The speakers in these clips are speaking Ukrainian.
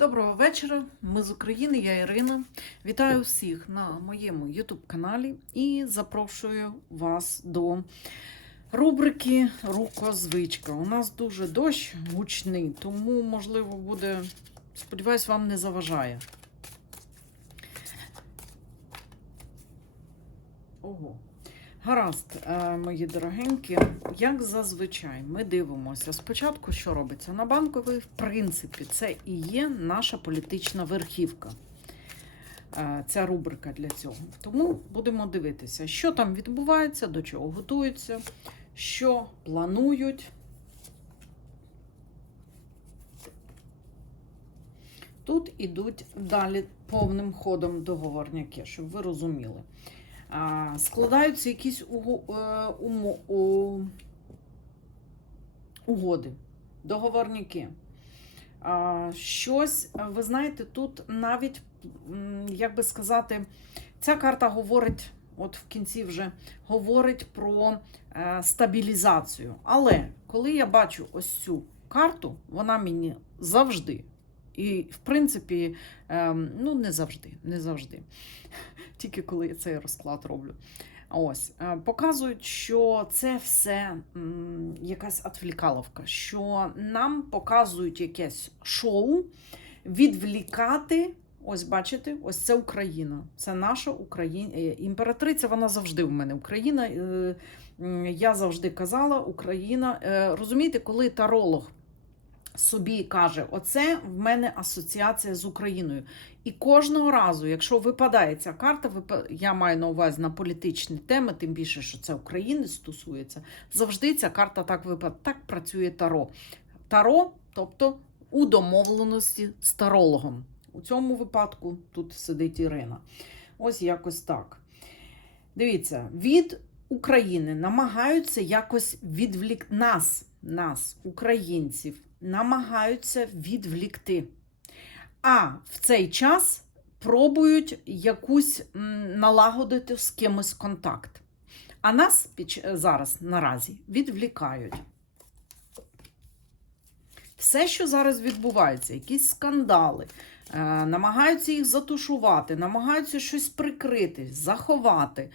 Доброго вечора, ми з України, я Ірина. Вітаю всіх на моєму YouTube каналі і запрошую вас до рубрики Рукозвичка. У нас дуже дощ гучний, тому, можливо, буде, сподіваюсь, вам не заважає. Ого. Гаразд, е, мої дорогенькі, як зазвичай, ми дивимося спочатку, що робиться на банковій. В принципі, це і є наша політична верхівка. Е, Ця рубрика для цього. Тому будемо дивитися, що там відбувається, до чого готуються, що планують. Тут ідуть далі повним ходом договорняки, щоб ви розуміли. Складаються якісь е, угоди, договорняки. А, щось, ви знаєте, тут навіть, як би сказати, ця карта говорить, от в кінці вже говорить про е, стабілізацію. Але коли я бачу ось цю карту, вона мені завжди. І, в принципі, ем, ну, не завжди, не завжди тільки коли я цей розклад роблю. Ось, е, показують, що це все якась отвлікаловка, що нам показують якесь шоу, відвлікати. Ось бачите, ось це Україна. Це наша Україна. Імператриця, вона завжди в мене Україна. Е, Я завжди казала, Україна. Е, Розумієте, коли таролог собі каже: Оце в мене асоціація з Україною. І кожного разу, якщо випадає ця карта, я маю на увазі на політичні теми, тим більше, що це України стосується, завжди ця карта так випадає. Так працює Таро. Таро, тобто у домовленості з тарологом. У цьому випадку тут сидить Ірина. Ось якось так. Дивіться, від України намагаються якось відвлік нас, нас, українців, намагаються відвлікти. А в цей час пробують якусь налагодити з кимось контакт. А нас зараз наразі відвлікають. Все, що зараз відбувається, якісь скандали, е, намагаються їх затушувати, намагаються щось прикрити, заховати.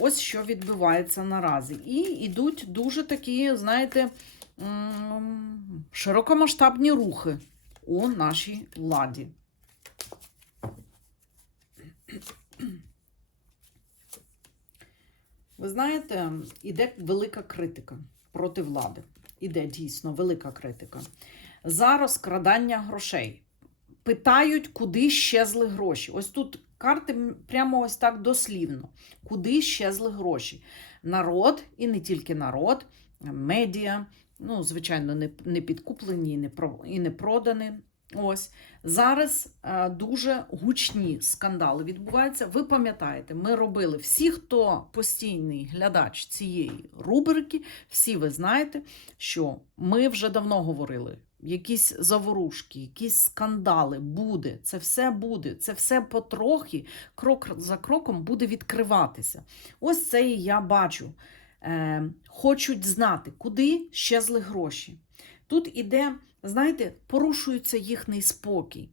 Ось що відбувається наразі. І йдуть дуже такі, знаєте, широкомасштабні рухи у нашій владі. Ви знаєте, іде велика критика проти влади. Іде дійсно велика критика. За розкрадання грошей. Питають, куди щезли гроші. Ось тут карти прямо ось так дослівно. Куди щезли гроші? Народ, і не тільки народ, медіа, ну, звичайно, не, не підкуплені і не, і не продані. Ось зараз е, дуже гучні скандали відбуваються. Ви пам'ятаєте, ми робили всі, хто постійний глядач цієї рубрики, всі ви знаєте, що ми вже давно говорили. Якісь заворушки, якісь скандали буде, це все буде, це все потрохи, крок за кроком буде відкриватися. Ось це і я бачу. Е, хочуть знати, куди щезли гроші. Тут іде, знаєте, порушується їхній спокій.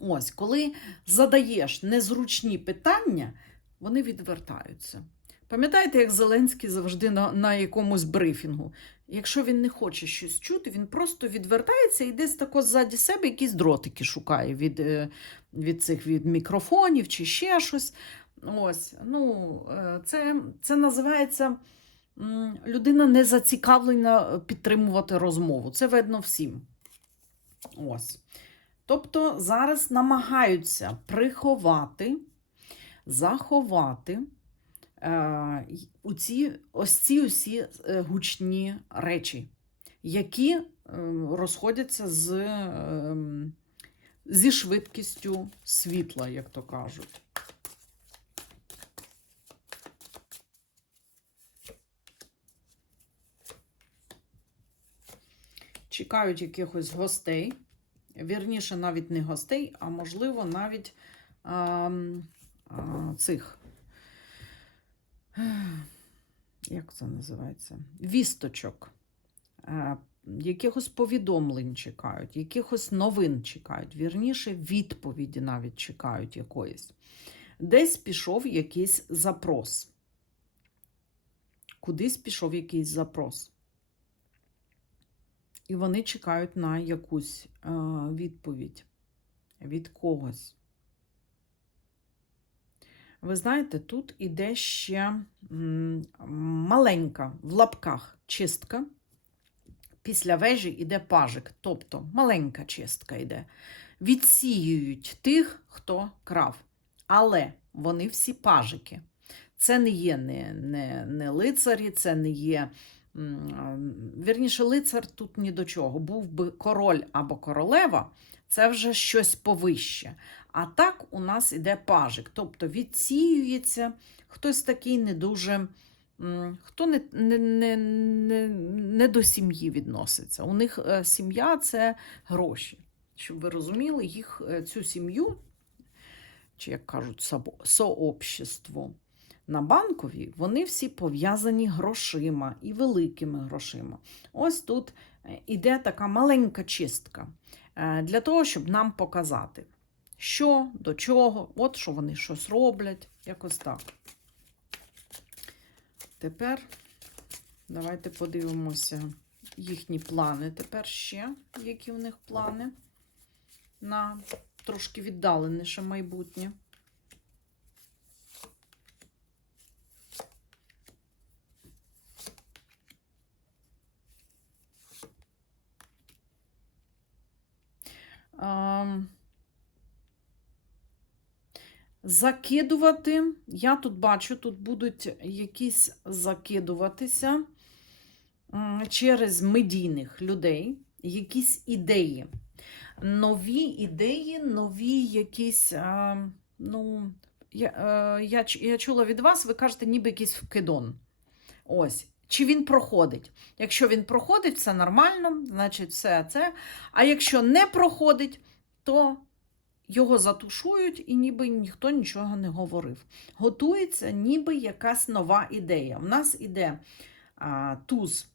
Ось, коли задаєш незручні питання, вони відвертаються. Пам'ятаєте, як Зеленський завжди на, на якомусь брифінгу? Якщо він не хоче щось чути, він просто відвертається і десь тако ззаді себе якісь дротики шукає від, е, від цих від мікрофонів чи ще щось. Ось, ну, е, це, це називається людина не зацікавлена підтримувати розмову. Це видно всім. Ось. Тобто зараз намагаються приховати, заховати е, й- у ці, ось ці усі е, гучні речі, які е, розходяться з, е, зі швидкістю світла, як то кажуть. Чекають якихось гостей. Вірніше, навіть не гостей, а можливо, навіть а, а, цих. Як це називається? Вісточок. Е, якихось повідомлень чекають, якихось новин чекають, вірніше, відповіді навіть чекають якоїсь. Десь пішов якийсь запрос. Кудись пішов якийсь запрос. І вони чекають на якусь е, відповідь від когось. Ви знаєте, тут іде ще маленька в лапках чистка. Після вежі йде пажик, тобто маленька чистка йде. Відсіюють тих, хто крав. Але вони всі пажики. Це не є не, не, не лицарі, це не є. Вірніше, лицар тут ні до чого. Був би король або королева, це вже щось повище. А так у нас іде пажик, тобто відсіюється хтось такий не дуже, хто не, не, не, не, не до сім'ї відноситься. У них е, сім'я це гроші. Щоб ви розуміли, їх е, цю сім'ю, чи як кажуть, сообщество на банковій, вони всі пов'язані грошима і великими грошима. Ось тут е, іде така маленька чистка е, для того, щоб нам показати, що, до чого, от що вони щось роблять, якось так. Тепер давайте подивимося їхні плани. Тепер ще, які в них плани на трошки віддаленіше майбутнє. Закидувати. Я тут бачу, тут будуть якісь закидуватися через медійних людей, якісь ідеї. Нові ідеї, нові якісь. Ну, я, е, я, я чула від вас, ви кажете, ніби якийсь вкидон. Ось. Чи він проходить? Якщо він проходить, все нормально, значить все це. А якщо не проходить, то його затушують і ніби ніхто нічого не говорив. Готується ніби якась нова ідея. У нас іде а, туз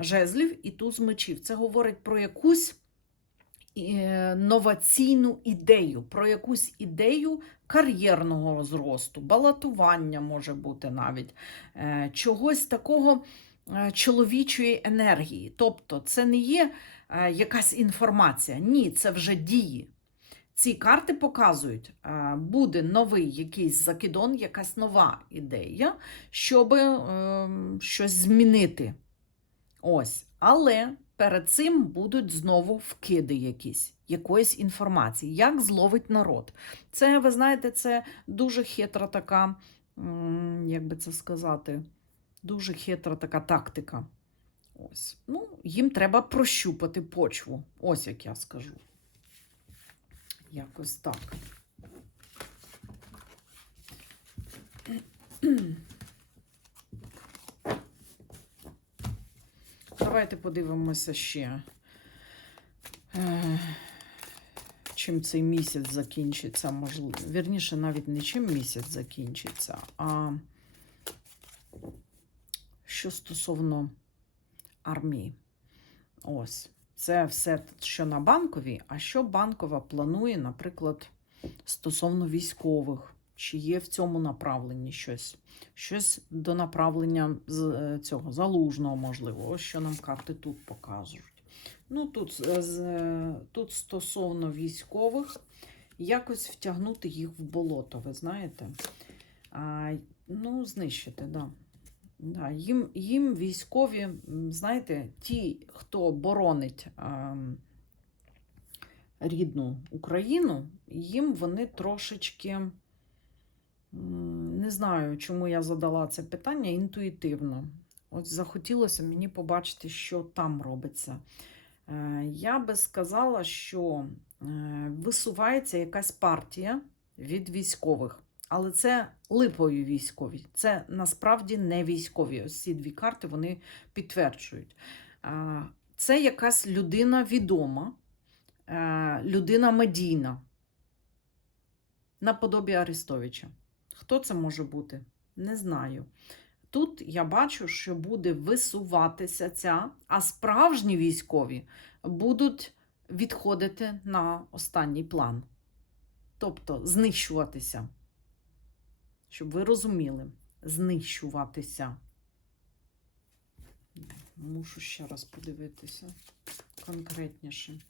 жезлів і туз мечів. Це говорить про якусь е, новаційну ідею, про якусь ідею кар'єрного зросту, балотування може бути навіть, е, чогось такого е, чоловічої енергії. Тобто це не є якась інформація, ні, це вже дії. Ці карти показують, е, буде новий якийсь закидон, якась нова ідея, щоб е, щось змінити. Ось. Але перед цим будуть знову вкиди якісь, якоїсь інформації, як зловить народ. Це, ви знаєте, це дуже хитра така, як би це сказати, дуже хитра така тактика. Ось. Ну, їм треба прощупати почву. Ось як я скажу. Якось так. Давайте подивимося ще. Е, Чим цей місяць закінчиться, можливо. Вірніше, навіть не чим місяць закінчиться, а що стосовно армії. Ось. Це все, що на банковій, а що банкова планує, наприклад, стосовно військових, чи є в цьому направленні щось, щось до направлення е, цього залужного, можливо, що нам карти тут покажуть. Ну, тут, е, е, тут стосовно військових, якось втягнути їх в болото, ви знаєте. А, ну, знищити, да. Да, їм, їм військові, знаєте, ті, хто боронить ем, рідну Україну, їм вони трошечки, не знаю, чому я задала це питання, інтуїтивно. От захотілося мені побачити, що там робиться. Е, Я би сказала, що е, висувається якась партія від військових. Але це липові військові. Це насправді не військові. Ось ці дві карти вони підтверджують. Це якась людина відома, е, людина медійна, наподобі Арестовича. Хто це може бути? Не знаю. тут я бачу, що буде висуватися ця, а справжні військові будуть відходити на останній план. Тобто знищуватися. Щоб ви розуміли, знищуватися. Мушу ще раз подивитися конкретніше.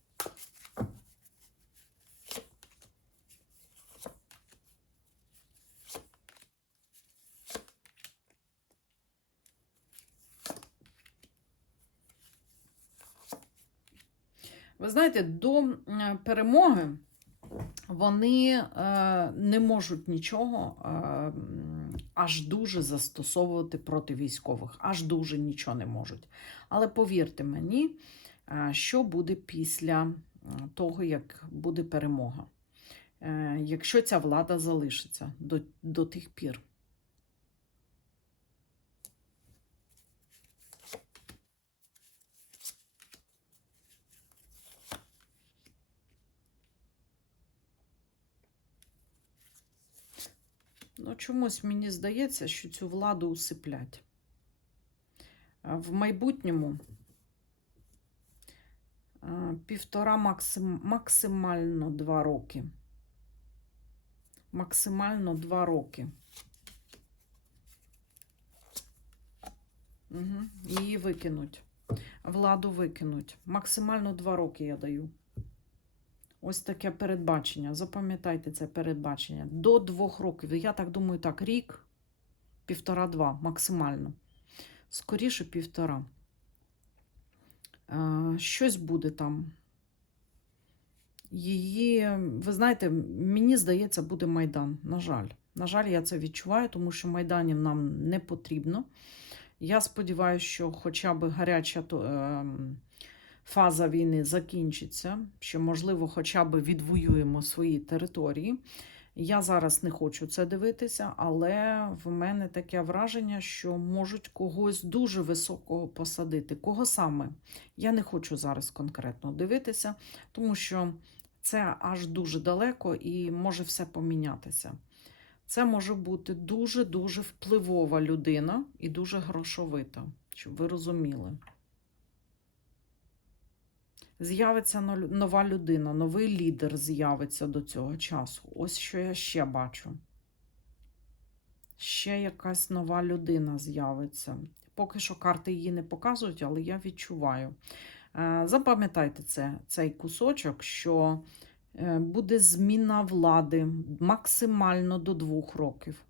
Ви знаєте, до перемоги вони е, не можуть нічого е, аж дуже застосовувати проти військових, аж дуже нічого не можуть. Але повірте мені, е, що буде після того, як буде перемога, якщо ця влада залишиться до, до тих пір. Ну, чомусь мені здається, що цю владу усиплять. В майбутньому півтора максим, максимально два роки. Максимально два роки. Угу. Її викинуть. Владу викинуть. Максимально два роки я даю. Ось таке передбачення. Запам'ятайте це передбачення. До двох років. Я так думаю, так, рік, півтора-два, максимально. Скоріше півтора. Е, Щось буде там. Її, ви знаєте, мені здається, буде Майдан. На жаль. На жаль, я це відчуваю, тому що Майданів нам не потрібно. Я сподіваюся, що хоча б гаряча е, фаза війни закінчиться, що, можливо, хоча б відвоюємо свої території. Я зараз не хочу це дивитися, але в мене таке враження, що можуть когось дуже високого посадити. Кого саме? Я не хочу зараз конкретно дивитися, тому що це аж дуже далеко і може все помінятися. Це може бути дуже-дуже впливова людина і дуже грошовита, щоб ви розуміли. З'явиться нова людина, новий лідер з'явиться до цього часу. Ось що я ще бачу. Ще якась нова людина з'явиться. Поки що карти її не показують, але я відчуваю. Е, Запам'ятайте це, цей кусочок, що е, буде зміна влади максимально до двох років.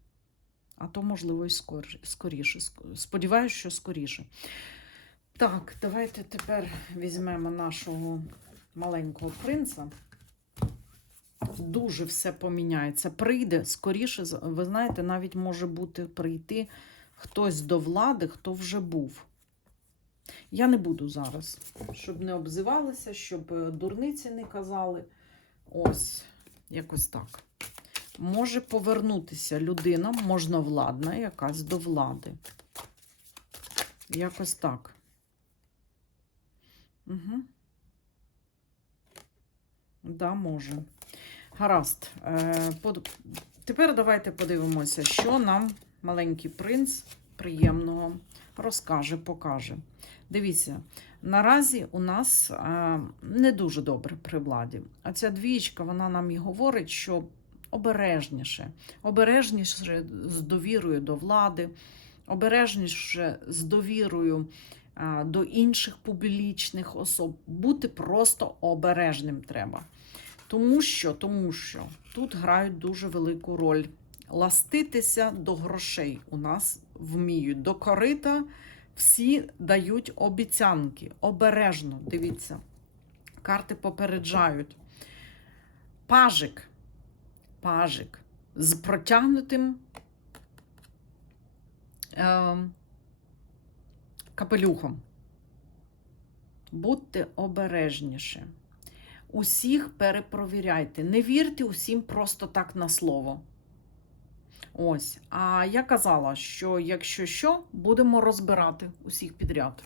А то, можливо, і скор- скоріше. Ск- Сподіваюся, що скоріше. Так, давайте тепер візьмемо нашого маленького принца. Дуже все поміняється. Прийде скоріше, ви знаєте, навіть може бути прийти хтось до влади, хто вже був. Я не буду зараз, щоб не обзивалися, щоб е, дурниці не казали. Ось, якось так. Може повернутися людина, можновладна, якась до влади. Якось так. Угу. Да, може. Гаразд. Е. Тепер давайте подивимося, що нам маленький принц приємного розкаже, покаже. Дивіться, наразі у нас е, не дуже добре при владі. А ця двічка, вона нам і говорить, що обережніше, обережніше з довірою до влади, обережніше з довірою до інших публічних особ. Бути просто обережним треба. Тому що, тому що тут грають дуже велику роль. Ластитися до грошей у нас вміють. До корита всі дають обіцянки. Обережно, дивіться. Карти попереджають. Пажик. Пажик з протягнутим е, капелюхом. Будьте обережніше. Усіх перепровіряйте. Не вірте усім просто так на слово. Ось. А я казала, що якщо що, будемо розбирати усіх підряд.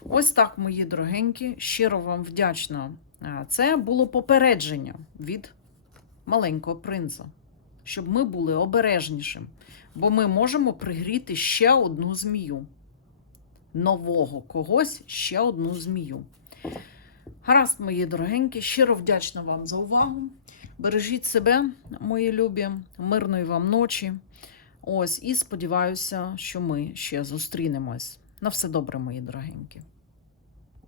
Ось так, мої дорогенькі, щиро вам вдячна. Це було попередження від маленького принца, щоб ми були обережнішим. Бо ми можемо пригріти ще одну змію. Нового когось ще одну змію. Гаразд, мої дорогенькі, щиро вдячна вам за увагу. Бережіть себе, мої любі, мирної вам ночі. Ось, і сподіваюся, що ми ще зустрінемось. На все добре, мої дорогенькі.